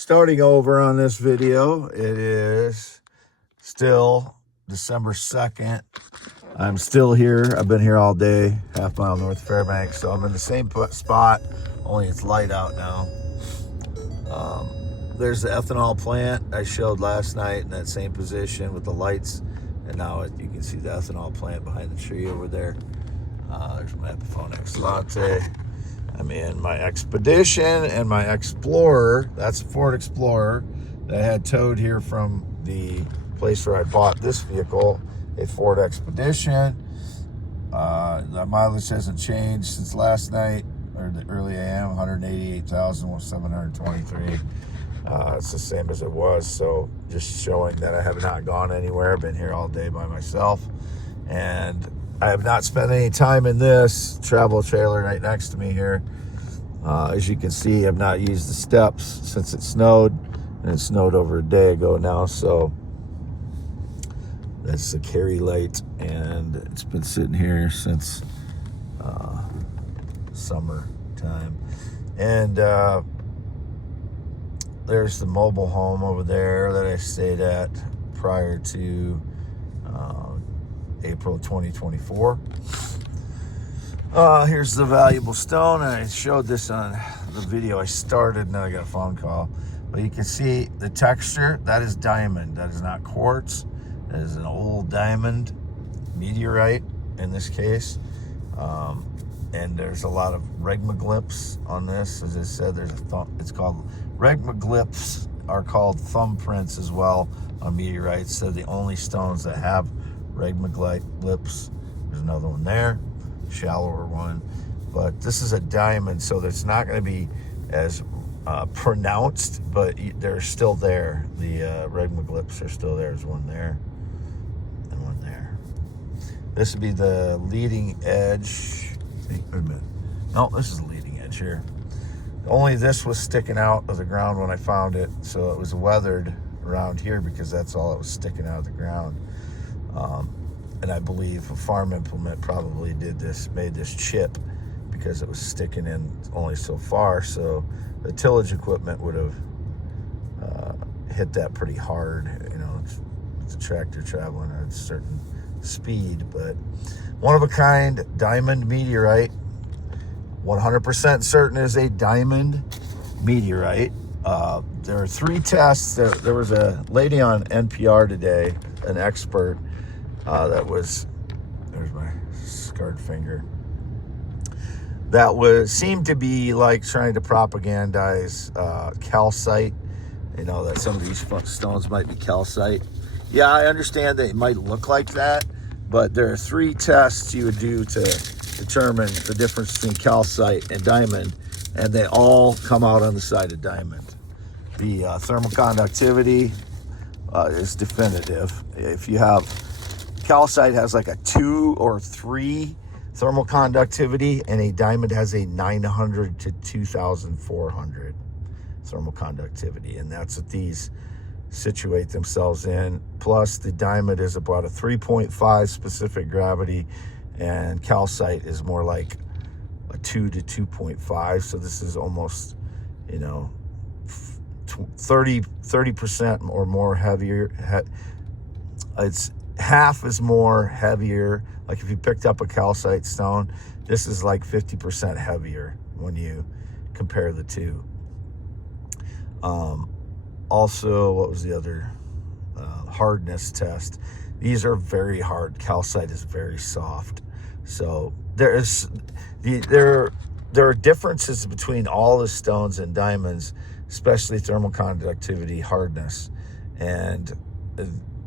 Starting over on this video, it is still December 2nd. I'm still here. I've been here all day, half mile north of Fairbanks. So I'm in the same spot, only it's light out now. There's the ethanol plant I showed last night in that same position with the lights. And now you can see the ethanol plant behind the tree over there. There's my Epiphone Excellente. I'm in my Expedition and my Explorer. That's a Ford Explorer that I had towed here from the place where I bought this vehicle, a Ford Expedition. The mileage hasn't changed since last night, or the early AM, 188,723. It's the same as it was, so just showing that I have not gone anywhere. I've been here all day by myself, and I have not spent any time in this travel trailer right next to me here. As you can see, I've not used the steps since it snowed, and it snowed over a day ago now, so that's the carry light, and it's been sitting here since summertime. And there's the mobile home over there that I stayed at prior to April 2024. Here's the valuable stone, and I showed this on the video I started, and then I got a phone call. But you can see the texture, that is diamond. That is not quartz. That is an old diamond, meteorite in this case. And there's a lot of regmaglyphs on this. As I said, there's it's called, regmaglyphs are called thumbprints as well on meteorites. They're the only stones that have regmaglyphs. There's another one there, shallower one. But this is a diamond, so it's not going to be as pronounced, but they're still there. The regmaglyphs are still there. There's one there and one there. This would be the leading edge. Wait a minute. No, this is the leading edge here. Only this was sticking out of the ground when I found it, so it was weathered around here because that's all that was sticking out of the ground. And I believe a farm implement probably made this chip because it was sticking in only so far, so the tillage equipment would have hit that pretty hard. You know, it's a tractor traveling at a certain speed, but one of a kind diamond meteorite, 100% certain is a diamond meteorite. There are 3 tests. There was a lady on NPR today, an expert, there's my scarred finger, that seemed to be like trying to propagandize calcite, you know, that some of these stones might be calcite. Yeah, I understand that it might look like that, but there are 3 tests you would do to determine the difference between calcite and diamond, and they all come out on the side of diamond. The thermal conductivity is definitive. If you have calcite has like a 2 or 3 thermal conductivity, and a diamond has a 900 to 2,400 thermal conductivity, and that's what these situate themselves in. Plus, the diamond is about a 3.5 specific gravity, and calcite is more like a 2 to 2.5. So this is almost, you know, 30% or more heavier. It's half is more heavier. Like if you picked up a calcite stone, this is like 50% heavier when you compare the two. Also, what was the other hardness test? These are very hard. Calcite is very soft. So there are differences between all the stones and diamonds, especially thermal conductivity, hardness, and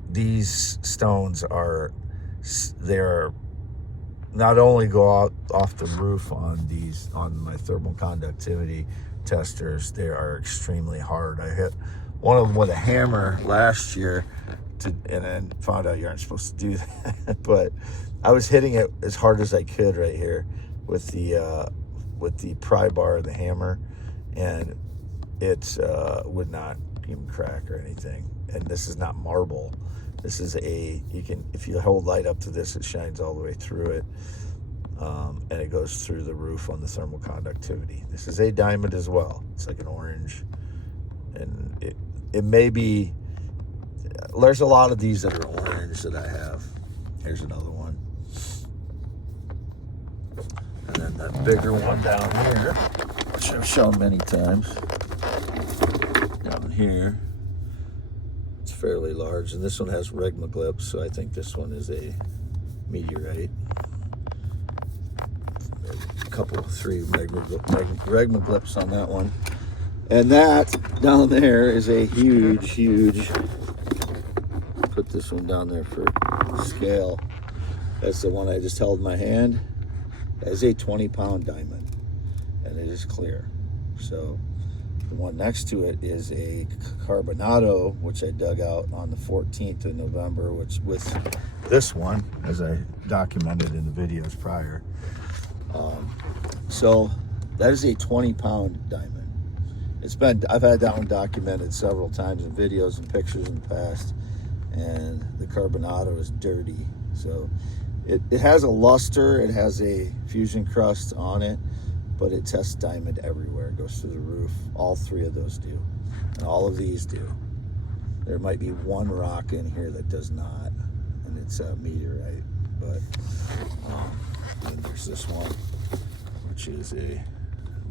these stones they're not only go out off the roof on my thermal conductivity testers, they are extremely hard. I hit one of them with a hammer last year and then found out you aren't supposed to do that. But I was hitting it as hard as I could right here with the pry bar of the hammer, and it would not even crack or anything. And this is not marble. This is if you hold light up to this, it shines all the way through it. And it goes through the roof on the thermal conductivity. This is a diamond as well. It's like an orange and it may be, there's a lot of these that are orange that I have. Here's another one. And then that bigger one down here, which I've shown many times. Down here, it's fairly large. And this one has regmaglyphs, so I think this one is a meteorite. A couple, 3 regmaglyphs on that one. And that down there is a huge, put this one down there for scale. That's the one I just held in my hand. That is a 20-pound diamond, and it is clear. So the one next to it is a carbonado, which I dug out on the 14th of November, which with this one, as I documented in the videos prior. So that is a 20-pound diamond. I've had that one documented several times in videos and pictures in the past, and the carbonado is dirty. So it has a luster, it has a fusion crust on it, but it tests diamond everywhere. It goes through the roof. All 3 of those do, and all of these do. There might be one rock in here that does not, and it's a meteorite. But then there's this one, which is a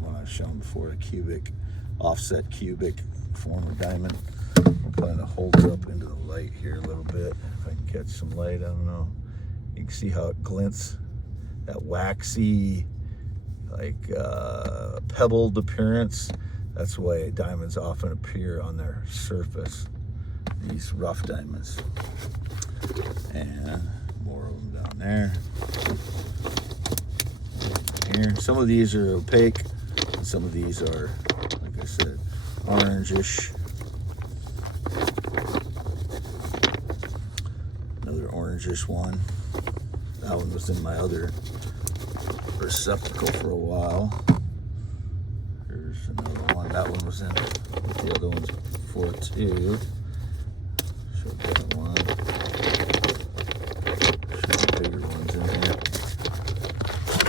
one I've shown before, a cubic, offset cubic form of diamond. I'm going to hold it up into the light here a little bit. If I can catch some light, I don't know. You can see how it glints. That waxy, like pebbled appearance. That's why diamonds often appear on their surface. These rough diamonds. And more of them down there. Here. Some of these are opaque. And some of these are, like I said, orangish. Another orangish one. That one was in my other receptacle for a while. Here's another one. That one was in with the other ones before too. Show that one. Show the bigger ones in here.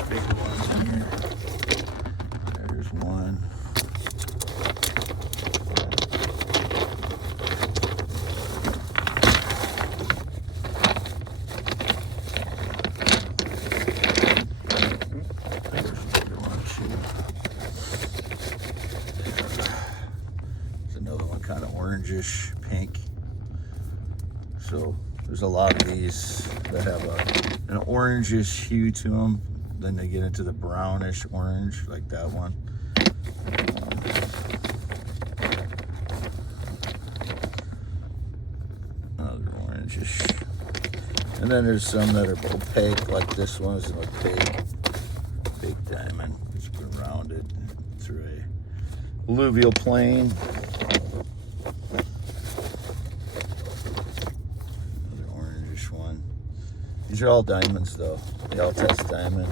Bigger ones in here. There's one. Kind of orangish pink. So there's a lot of these that have an orangish hue to them. Then they get into the brownish orange, like that one. Another orangish. And then there's some that are opaque, like this one is an opaque diamond. It's been rounded through a alluvial plain. These are all diamonds, though. They all test diamond.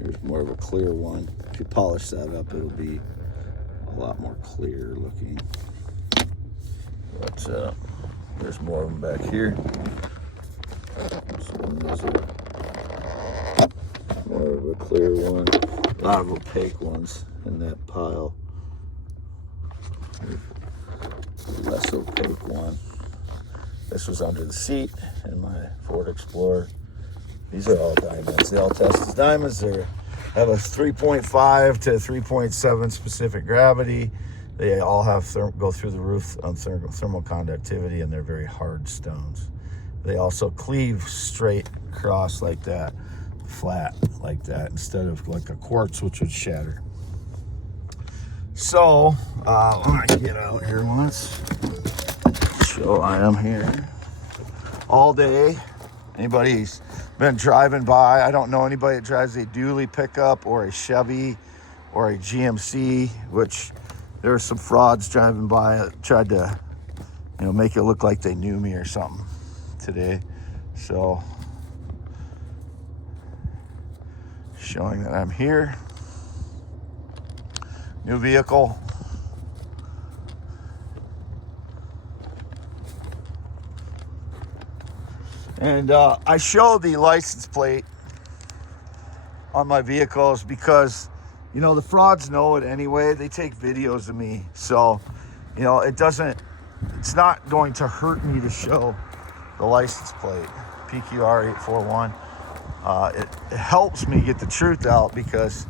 Here's more of a clear one. If you polish that up, it'll be a lot more clear looking. But there's more of them back here. Those are more of a clear one. A lot of opaque ones in that pile. Less opaque one. This was under the seat in my Ford Explorer. These are all diamonds. They all test as diamonds. They have a 3.5 to 3.7 specific gravity. They all have go through the roof on thermal conductivity, and they're very hard stones. They also cleave straight across like that, flat like that, instead of like a quartz, which would shatter. So, I'm going to get out here once. So I am here all day. Anybody's been driving by, I don't know anybody that drives a dually pickup or a Chevy or a GMC, which there were some frauds driving by that tried to, make it look like they knew me or something today. So, showing that I'm here. New vehicle. And I show the license plate on my vehicles because, you know, the frauds know it anyway. They take videos of me. So, you know, it's not going to hurt me to show the license plate, PQR 841. It helps me get the truth out because,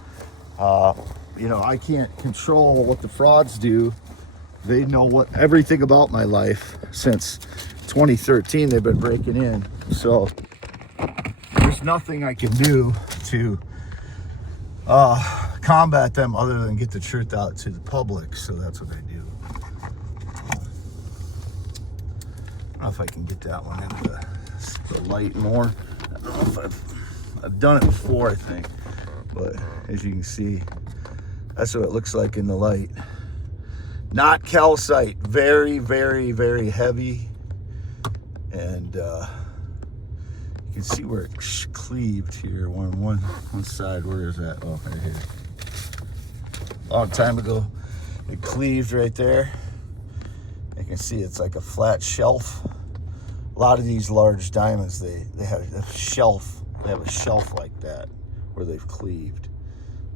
you know, I can't control what the frauds do. They know everything about my life since 2013. They've been breaking in. So there's nothing I can do to combat them other than get the truth out to the public. So that's what I do. I don't know if I can get that one into the light more. I don't know if I've done it before, I think. But as you can see, that's what it looks like in the light. Not calcite, very, very, very heavy. And you can see where it cleaved here. One side, where is that? Oh, right here. Long time ago, it cleaved right there. You can see it's like a flat shelf. A lot of these large diamonds, they have a shelf. They have a shelf like that where they've cleaved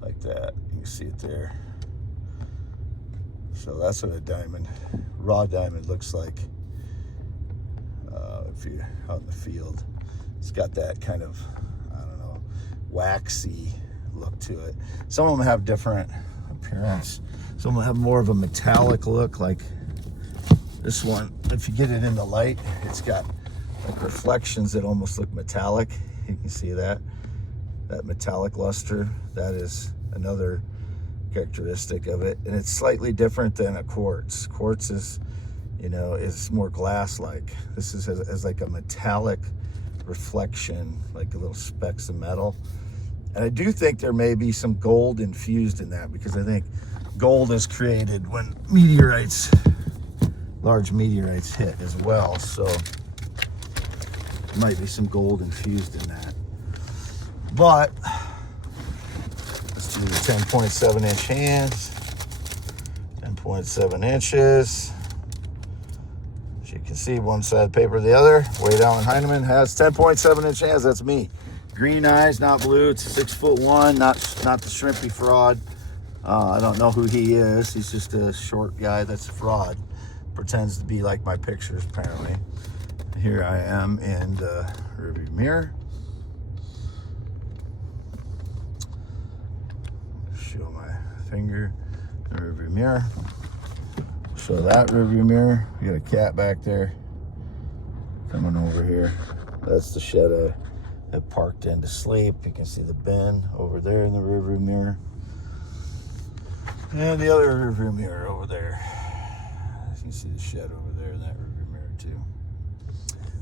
like that. You can see it there. So that's what a diamond, raw diamond, looks like. If you're out in the field, it's got that kind of, I don't know, waxy look to it. Some of them have different appearance. Some of them have more of a metallic look, like this one. If you get it in the light, it's got like reflections that almost look metallic. You can see that metallic luster. That is another characteristic of it, and it's slightly different than a quartz. Quartz is, you know, is more glass-like. This has like a metallic reflection, like a little specks of metal. And I do think there may be some gold infused in that, because I think gold is created when meteorites, large meteorites, hit as well. So there might be some gold infused in that. But let's do the 10.7 inch hands. 10.7 inches. As you can see, one side of the paper, the other. Wade Allen Heineman has 10.7 inch hands. That's me. Green eyes, not blue. It's 6'1", not the shrimpy fraud. I don't know who he is. He's just a short guy that's a fraud. Pretends to be like my pictures, apparently. Here I am in the rearview mirror. Show my finger in the rearview mirror. Show that rearview mirror. We got a cat back there coming over here. That's the shed I have parked in to sleep. You can see the bin over there in the rearview mirror. And the other rearview mirror over there. You can see the shed over there in that rearview mirror too.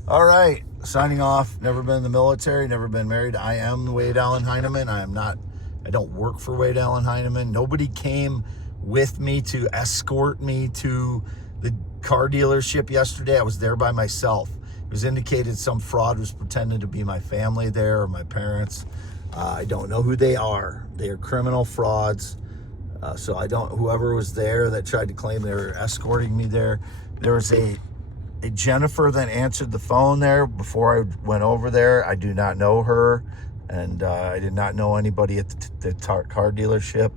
All right, signing off. Never been in the military, never been married. I am Wade Allen Heineman. I don't work for Wade Allen Heineman. Nobody came with me to escort me to the car dealership yesterday. I was there by myself. It was indicated some fraud was pretending to be my family there or my parents. I don't know who they are. They are criminal frauds. So whoever was there that tried to claim they were escorting me there. There was a Jennifer that answered the phone there before I went over there. I do not know her, and I did not know anybody at the car dealership.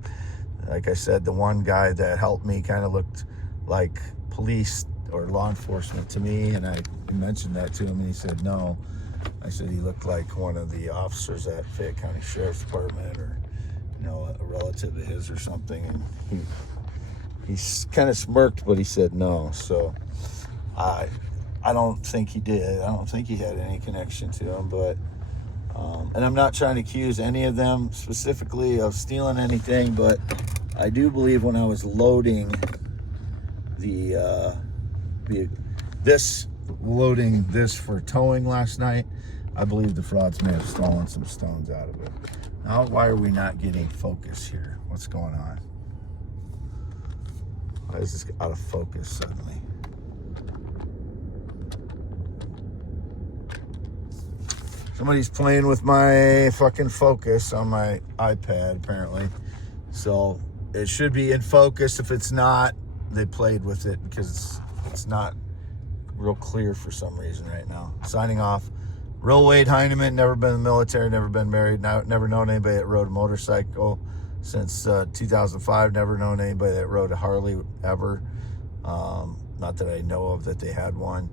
Like I said, the one guy that helped me kind of looked like police or law enforcement to me, and I mentioned that to him, and he said no. I said he looked like one of the officers at Fayette County Sheriff's Department, or a relative of his or something, and he kind of smirked, but he said no. So I don't think he did. I don't think he had any connection to him, but and I'm not trying to accuse any of them specifically of stealing anything, but I do believe when I was loading loading this for towing last night, I believe the frauds may have stolen some stones out of it. Now, why are we not getting focus here? What's going on? Why is this out of focus suddenly? Somebody's playing with my fucking focus on my iPad, apparently. So it should be in focus. If it's not, they played with it because it's not real clear for some reason right now. Signing off. Real Wade Heineman, never been in the military, never been married, never known anybody that rode a motorcycle. since 2005. Never known anybody that rode a Harley ever. Not that I know of that they had one.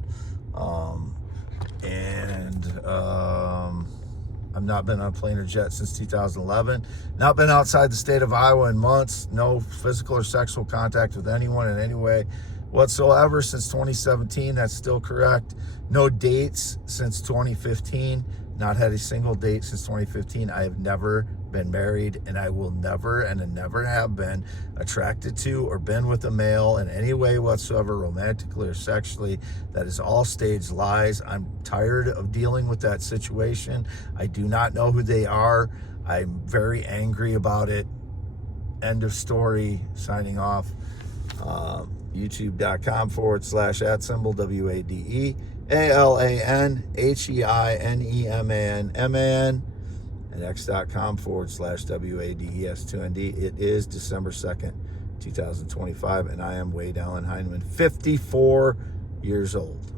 I've not been on a plane or jet since 2011. Not been outside the state of Iowa in months. No physical or sexual contact with anyone in any way whatsoever since 2017. That's still correct. No dates since 2015. Not had a single date since 2015. I have never been married, and I will never and never have been attracted to or been with a male in any way whatsoever, romantically or sexually. That is all staged lies. I'm tired of dealing with that situation. I do not know who they are. I'm very angry about it. End of story. Signing off. YouTube.com/@symbol WADEALANHEINEMANMAN and x.com/WADES2ND. It is December 2nd, 2025, and I am Wade Allen Heineman, 54 years old.